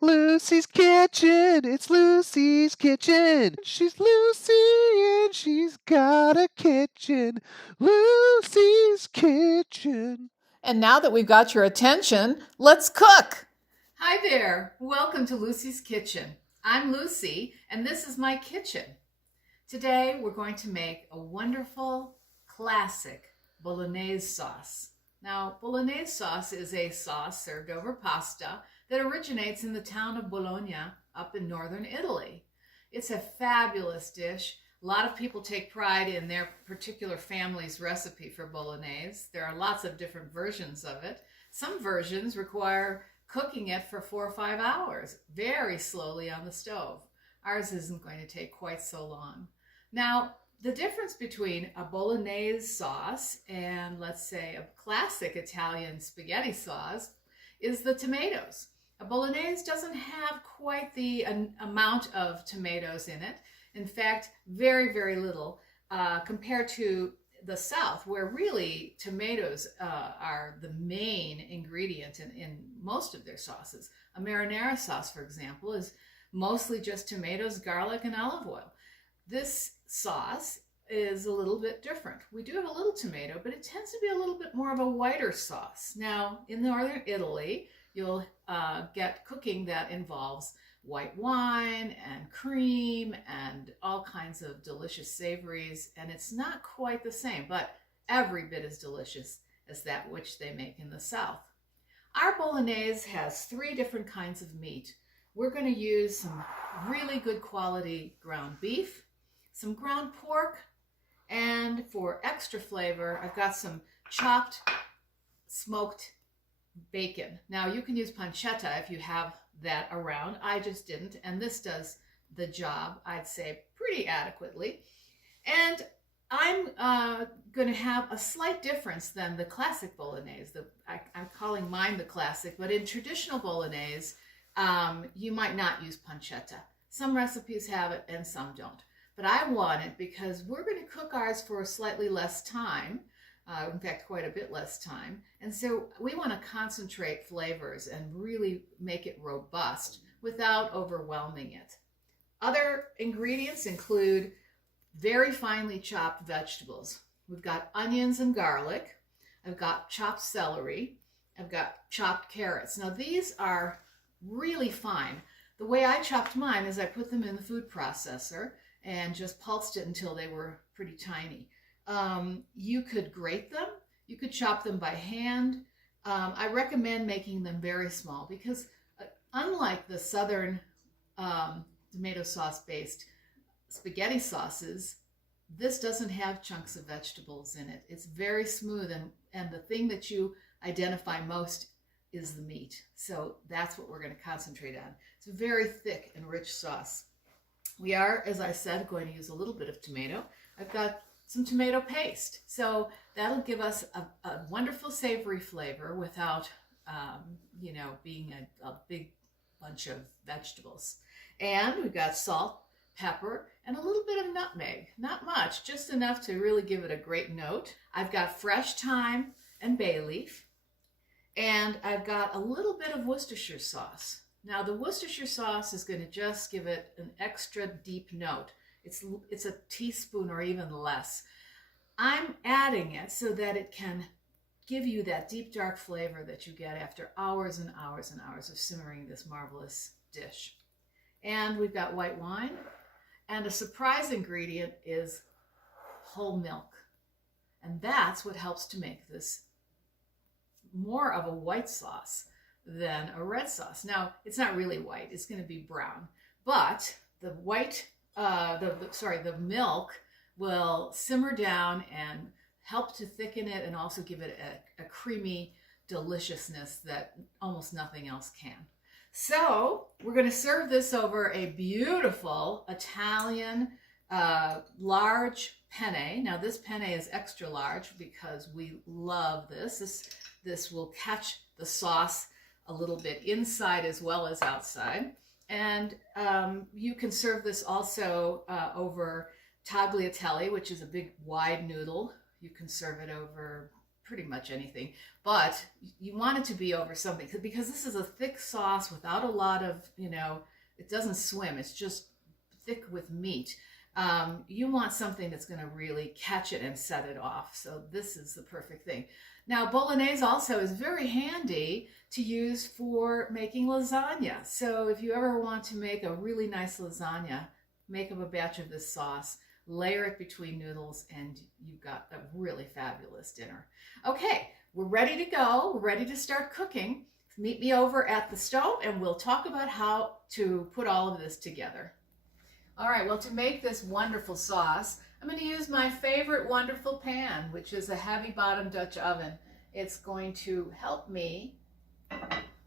Lucy's Kitchen, it's Lucy's Kitchen. She's Lucy and she's got a kitchen. Lucy's Kitchen. And now that we've got your attention, let's cook. Hi there. Welcome to Lucy's Kitchen. I'm Lucy, and this is my kitchen. Today, we're going to make a wonderful, classic Bolognese sauce. Now, Bolognese sauce is a sauce served over pasta that originates in the town of Bologna up in northern Italy. It's a fabulous dish. A lot of people take pride in their particular family's recipe for Bolognese. There are lots of different versions of it. Some versions require cooking it for 4 or 5 hours, very slowly on the stove. Ours isn't going to take quite so long. Now, the difference between a Bolognese sauce and, let's say, a classic Italian spaghetti sauce is the tomatoes. A Bolognese doesn't have quite the amount of tomatoes in it. In fact, very, very little compared to the South, where really tomatoes are the main ingredient in most of their sauces. A marinara sauce, for example, is mostly just tomatoes, garlic, and olive oil. This sauce is a little bit different. We do have a little tomato, but it tends to be a little bit more of a whiter sauce. Now, in northern Italy, you'll get cooking that involves white wine and cream and all kinds of delicious savories, and it's not quite the same, but every bit as delicious as that which they make in the South. Our Bolognese has 3 different kinds of meat. We're going to use some really good quality ground beef, some ground pork, and for extra flavor, I've got some chopped smoked bacon. Now, you can use pancetta if you have that around. I just didn't, and this does the job, I'd say, pretty adequately. And I'm going to have a slight difference than the classic Bolognese. I'm calling mine the classic, but in traditional Bolognese, you might not use pancetta. Some recipes have it and some don't. But I want it because we're going to cook ours for slightly less time. In fact, quite a bit less time. And so we want to concentrate flavors and really make it robust without overwhelming it. Other ingredients include very finely chopped vegetables. We've got onions and garlic. I've got chopped celery. I've got chopped carrots. Now, these are really fine. The way I chopped mine is I put them in the food processor and just pulsed it until they were pretty tiny. You could grate them. You could chop them by hand. I recommend making them very small because unlike the southern tomato sauce based spaghetti sauces, this doesn't have chunks of vegetables in it. It's very smooth, and the thing that you identify most is the meat. So that's what we're going to concentrate on. It's a very thick and rich sauce. We are, as I said, going to use a little bit of tomato. I've got some tomato paste. So that'll give us a wonderful savory flavor without, being a big bunch of vegetables. And we've got salt, pepper, and a little bit of nutmeg. Not much, just enough to really give it a great note. I've got fresh thyme and bay leaf. And I've got a little bit of Worcestershire sauce. Now, the Worcestershire sauce is going to just give it an extra deep note. It's a teaspoon or even less. I'm adding it so that it can give you that deep, dark flavor that you get after hours and hours and hours of simmering this marvelous dish. And we've got white wine. And a surprise ingredient is whole milk. And that's what helps to make this more of a white sauce than a red sauce. Now, it's not really white. It's going to be brown. But the milk will simmer down and help to thicken it and also give it a creamy deliciousness that almost nothing else can. So we're going to serve this over a beautiful Italian large penne. Now, this penne is extra large because we love this. This will catch the sauce a little bit inside as well as outside. And you can serve this also over tagliatelle, which is a big wide noodle. You can serve it over pretty much anything, but you want it to be over something because this is a thick sauce without a lot of, it doesn't swim. It's just thick with meat. You want something that's going to really catch it and set it off. So this is the perfect thing. Now, bolognese also is very handy to use for making lasagna. So if you ever want to make a really nice lasagna, make up a batch of this sauce, layer it between noodles, and you've got a really fabulous dinner. Okay, we're ready to go. We're ready to start cooking. Meet me over at the stove and we'll talk about how to put all of this together. All right, well, to make this wonderful sauce, I'm going to use my favorite wonderful pan, which is a heavy bottom Dutch oven. It's going to help me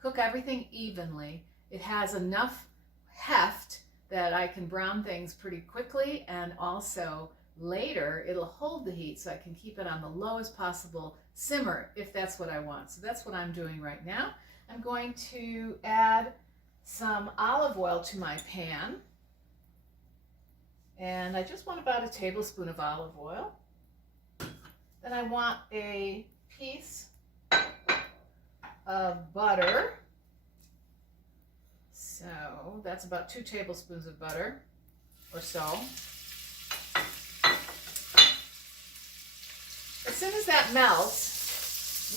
cook everything evenly. It has enough heft that I can brown things pretty quickly, and also later it'll hold the heat so I can keep it on the lowest possible simmer if that's what I want. So that's what I'm doing right now. I'm going to add some olive oil to my pan, and I just want about a tablespoon of olive oil. Then I want a piece of butter. So that's about 2 tablespoons of butter or so. As soon as that melts,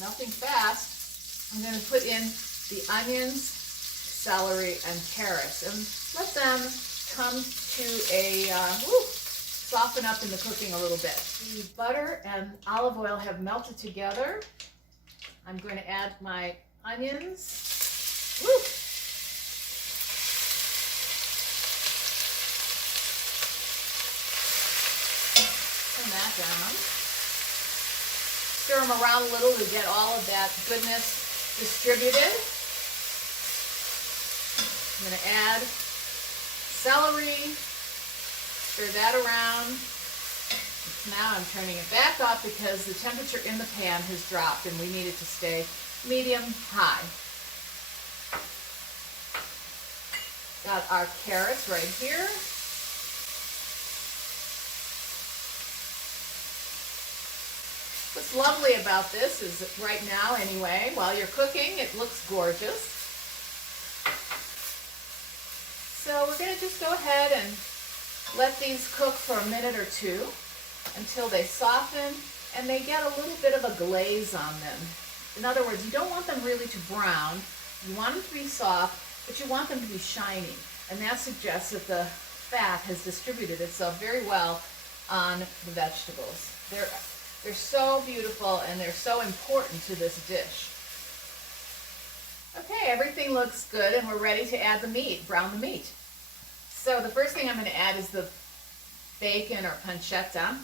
melting fast, I'm going to put in the onions, celery, and carrots and let them come to a soften up in the cooking a little bit. The butter and olive oil have melted together. I'm going to add my onions. Turn that down. Stir them around a little to get all of that goodness distributed. I'm going to add celery, stir that around. Now I'm turning it back up because the temperature in the pan has dropped and we need it to stay medium-high. Got our carrots right here. What's lovely about this is that right now anyway, while you're cooking, it looks gorgeous. So we're going to just go ahead and let these cook for a minute or two until they soften and they get a little bit of a glaze on them. In other words, you don't want them really to brown. You want them to be soft, but you want them to be shiny. And that suggests that the fat has distributed itself very well on the vegetables. They're so beautiful and they're so important to this dish. Okay, everything looks good and we're ready to add the meat, brown the meat. So the first thing I'm going to add is the bacon or pancetta.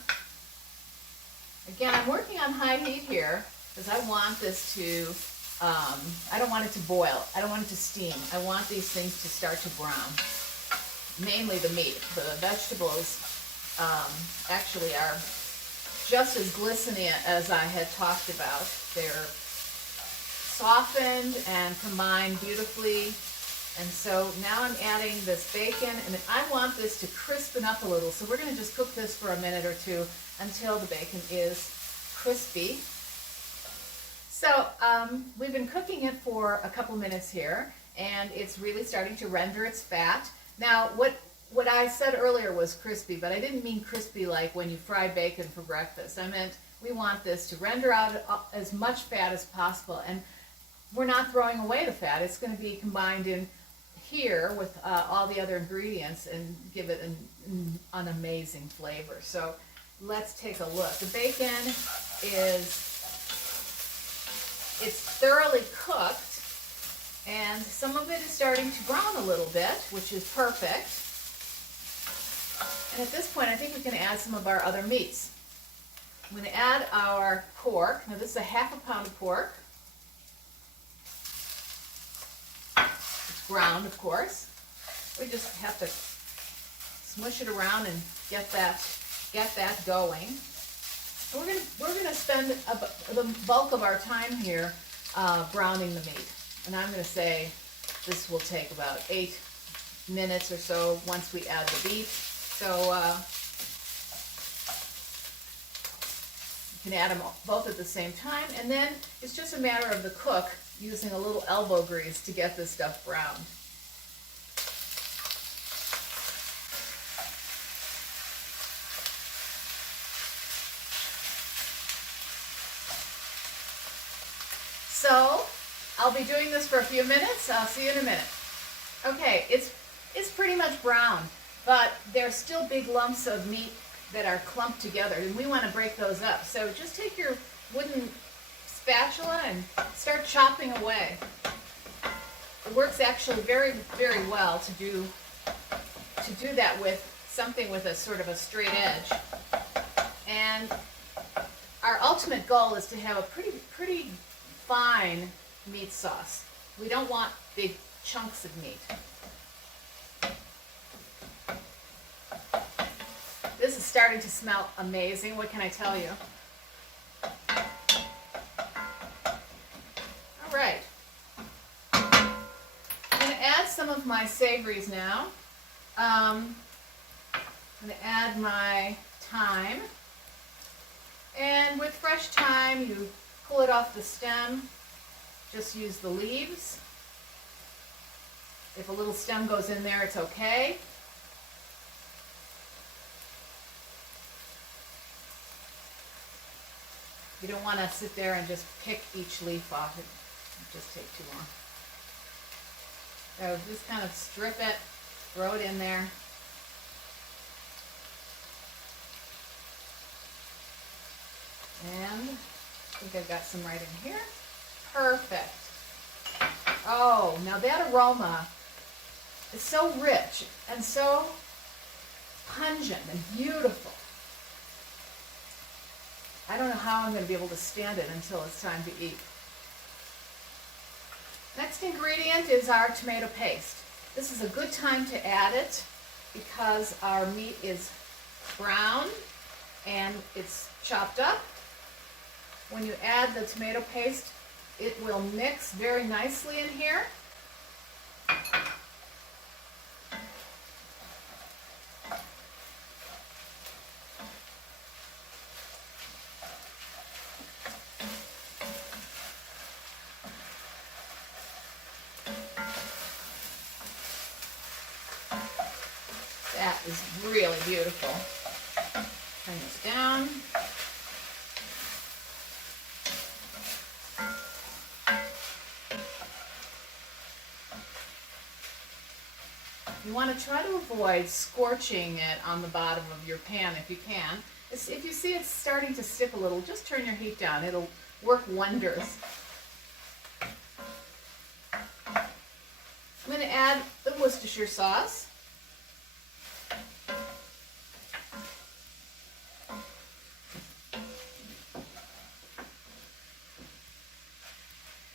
Again, I'm working on high heat here because I want this to, I don't want it to boil. I don't want it to steam. I want these things to start to brown. Mainly the meat. The vegetables actually are just as glistening as I had talked about. They're softened and combined beautifully. And so now I'm adding this bacon, and I want this to crispen up a little. So we're going to just cook this for a minute or two until the bacon is crispy. So we've been cooking it for a couple minutes here, and it's really starting to render its fat. Now, what I said earlier was crispy, but I didn't mean crispy like when you fry bacon for breakfast. I meant we want this to render out as much fat as possible, and we're not throwing away the fat. It's going to be combined in here with all the other ingredients and give it an amazing flavor. So let's take a look. The bacon it's thoroughly cooked, and some of it is starting to brown a little bit, which is perfect. And at this point, I think we can add some of our other meats. I'm going to add our pork. Now this is a ½ pound of pork. It's ground, of course. We just have to smush it around and get that going. And we're gonna spend the bulk of our time here browning the meat. And I'm going to say this will take about 8 minutes or so once we add the beef. So You can add them both at the same time, and then it's just a matter of the cook using a little elbow grease to get this stuff browned. So I'll be doing this for a few minutes. I'll see you in a minute. Okay, it's pretty much brown, but there's still big lumps of meat that are clumped together, and we want to break those up. So just take your wooden spatula and start chopping away. It works actually very, very well to do that with something with a sort of a straight edge. And our ultimate goal is to have a pretty fine meat sauce. We don't want big chunks of meat. This is starting to smell amazing. What can I tell you? All right. I'm going to add some of my savories now. I'm going to add my thyme. And with fresh thyme, you pull it off the stem. Just use the leaves. If a little stem goes in there, it's okay. You don't want to sit there and just pick each leaf off. It would just take too long. So just kind of strip it, throw it in there. And I think I've got some right in here. Perfect. Oh, now that aroma is so rich and so pungent and beautiful. I don't know how I'm going to be able to stand it until it's time to eat. Next ingredient is our tomato paste. This is a good time to add it because our meat is brown and it's chopped up. When you add the tomato paste, it will mix very nicely in here. That is really beautiful. Turn this down. You want to try to avoid scorching it on the bottom of your pan if you can. If you see it's starting to stick a little, just turn your heat down. It'll work wonders. I'm going to add the Worcestershire sauce.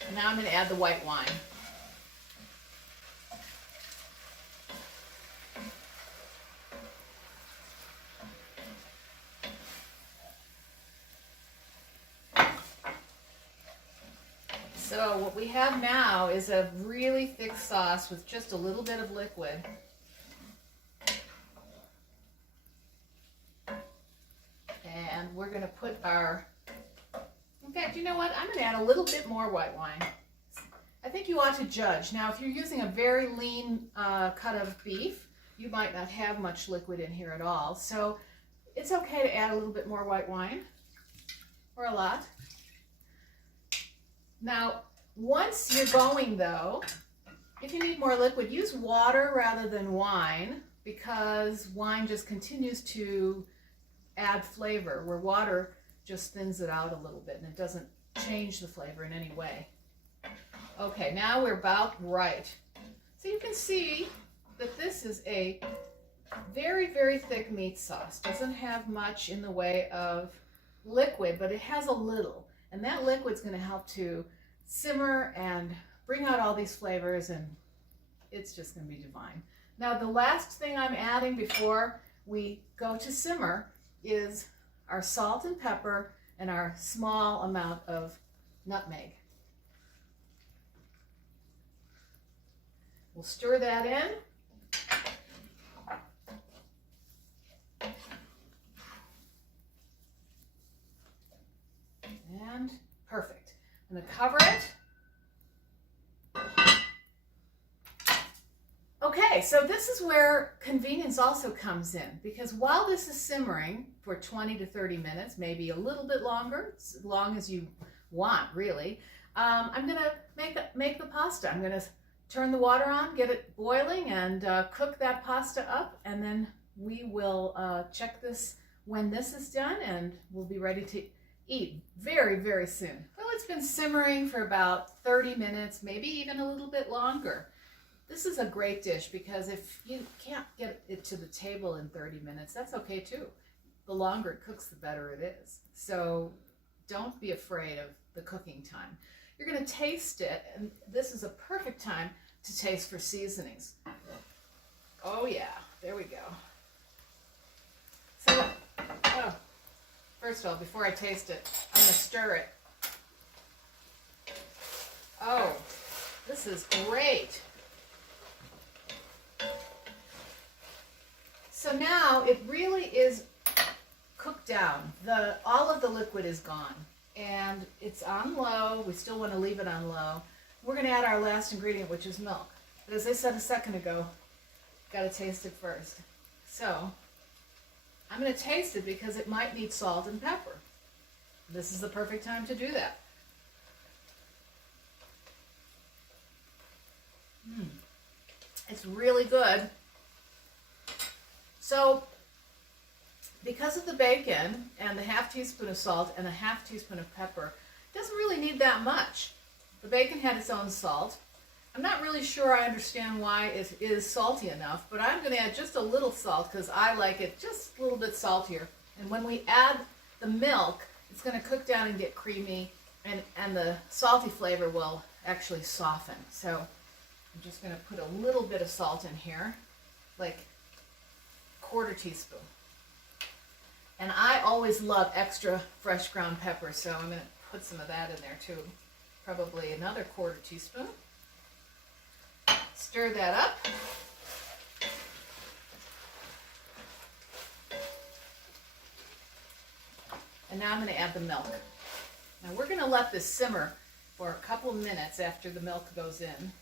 And now I'm going to add the white wine. So what we have now is a really thick sauce with just a little bit of liquid. And we're going to put our, in fact, you know what? I'm going to add a little bit more white wine. I think you ought to judge. Now, if you're using a very lean cut of beef, you might not have much liquid in here at all. So it's okay to add a little bit more white wine, or a lot. Now, once you're going though, if you need more liquid, use water rather than wine, because wine just continues to add flavor, where water just thins it out a little bit and it doesn't change the flavor in any way. Okay, now we're about right. So you can see that this is a very, very thick meat sauce. Doesn't have much in the way of liquid, but it has a little. And that liquid's going to help to simmer and bring out all these flavors, and it's just going to be divine. Now, the last thing I'm adding before we go to simmer is our salt and pepper and our small amount of nutmeg. We'll stir that in. cover it. Okay, so this is where convenience also comes in, because while this is simmering for 20 to 30 minutes, maybe a little bit longer, as long as you want, really, I'm going to make the pasta. I'm going to turn the water on, get it boiling, and cook that pasta up, and then we will check this when this is done, and we'll be ready to eat very, very soon. Well, it's been simmering for about 30 minutes, maybe even a little bit longer. This is a great dish because if you can't get it to the table in 30 minutes, that's okay too. The longer it cooks, the better it is. So don't be afraid of the cooking time. You're going to taste it, and this is a perfect time to taste for seasonings. Oh yeah, there we go. So, first of all, before I taste it, I'm going to stir it. Oh, this is great. So now it really is cooked down. All of the liquid is gone, and it's on low. We still want to leave it on low. We're going to add our last ingredient, which is milk. But as I said a second ago, got to taste it first. So I'm going to taste it because it might need salt and pepper. This is the perfect time to do that. It's really good. So, because of the bacon and the half teaspoon of salt and a half teaspoon of pepper, it doesn't really need that much. The bacon had its own salt. I'm not really sure I understand why it is salty enough, but I'm going to add just a little salt because I like it just a little bit saltier. And when we add the milk, it's going to cook down and get creamy, and the salty flavor will actually soften. So I'm just going to put a little bit of salt in here, like 1/4 teaspoon. And I always love extra fresh ground pepper, so I'm going to put some of that in there too. Probably another 1/4 teaspoon. Stir that up. And now I'm going to add the milk. Now we're going to let this simmer for a couple of minutes after the milk goes in.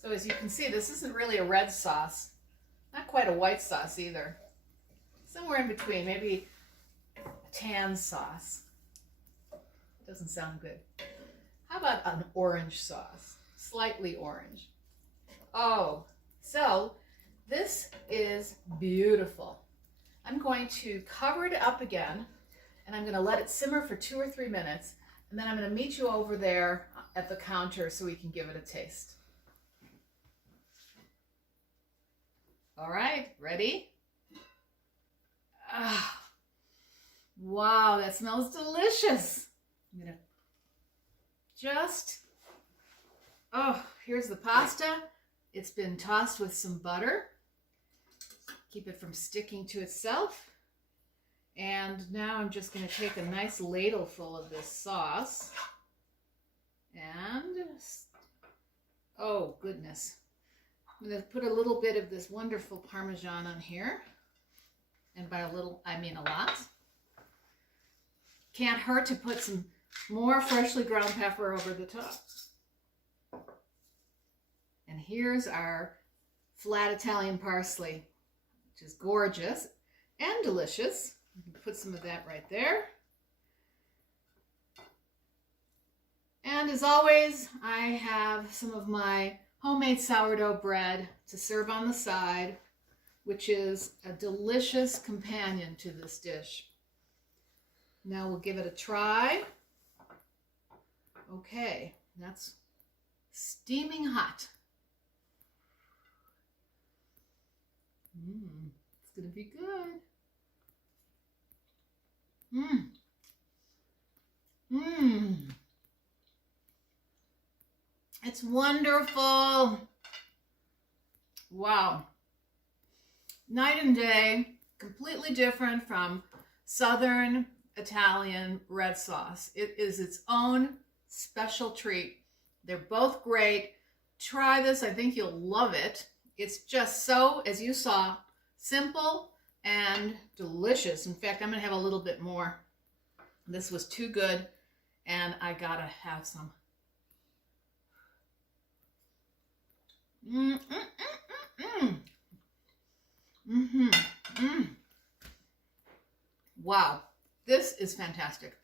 So as you can see, this isn't really a red sauce, not quite a white sauce either. Somewhere in between, maybe a tan sauce. Doesn't sound good. How about an orange sauce? Slightly orange. Oh, so this is beautiful. I'm going to cover it up again, and I'm going to let it simmer for 2 or 3 minutes, and then I'm going to meet you over there at the counter so we can give it a taste. All right, ready? Ah, wow, that smells delicious. I'm gonna here's the pasta. It's been tossed with some butter. Keep it from sticking to itself. And now I'm just gonna take a nice ladle full of this sauce. And, oh goodness. I'm going to put a little bit of this wonderful Parmesan on here. And by a little, I mean a lot. Can't hurt to put some more freshly ground pepper over the top. And here's our flat Italian parsley, which is gorgeous and delicious. Put some of that right there. And as always, I have some of my homemade sourdough bread to serve on the side, which is a delicious companion to this dish. Now we'll give it a try. Okay, that's steaming hot. It's gonna be good. It's wonderful. Wow. Night and day, completely different from Southern Italian red sauce. It is its own special treat. They're both great. try this. I think you'll love it. It's just so, as you saw, simple and delicious. In fact, I'm going to have a little bit more. This was too good, and I gotta have some. Wow, this is fantastic.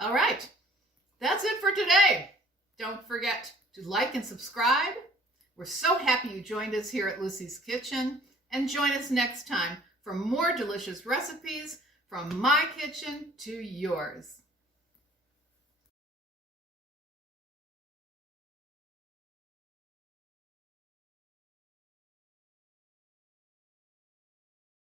All right, that's it for today. Don't forget to like and subscribe. We're so happy you joined us here at Lucy's Kitchen, and join us next time for more delicious recipes from my kitchen to yours.